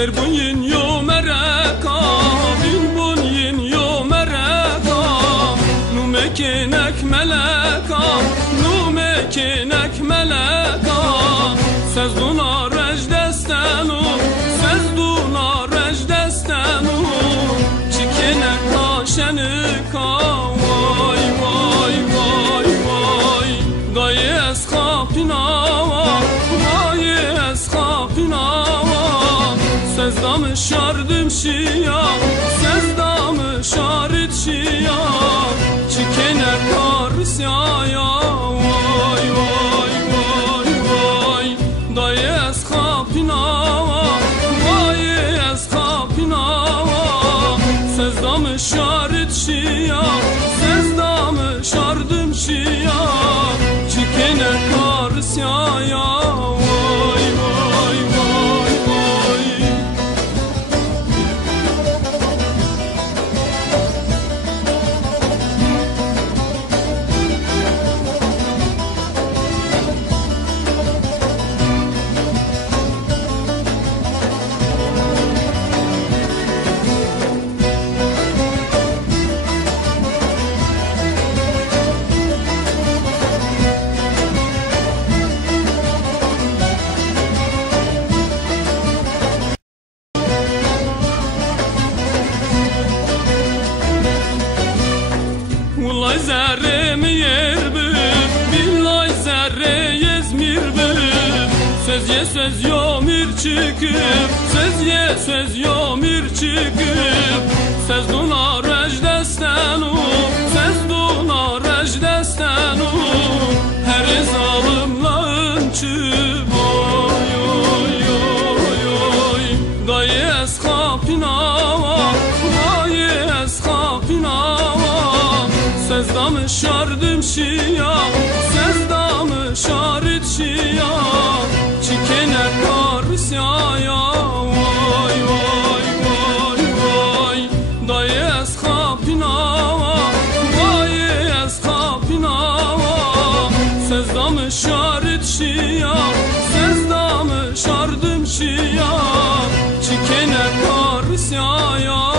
Serbuyin yo mereka, binbuyin yo mereka, numekinek meleka, numekinek meleka. Sezduna rejdestenu, sezduna rejdestenu, çikinek kaşenika, vay vay vay vay. Dayı eskapinava, dayı eskapinava. Sezdamı şardım şia, sezdamı şarit şia, çikene karsyaya, vay vay vay vay. Dayı eskapinava, dayı eskapinava. Sezdamı şarit şia, sezdamı şardım şia, çikene karsyaya, vay vay vay vay. Vallahi zerremi yer büyük, billahi zerre yezmir büyük. Söz ye söz yomir çıkıp, söz ye söz yomir çıkıp. Sezduna rejdestenu, sezduna rejdestenu. Her zalimlerin çıp, oy oy oy oy. Dayı eskapinava, dayı eskapinava. Sezdamı şardım şia, sezdamı şarit şia, çikene karsyaya, vay vay vay vay. Dayı eskapinava, dayı eskapinava. Sezdamı şarit şia, sezdamı şardım şia, çikene karsyaya.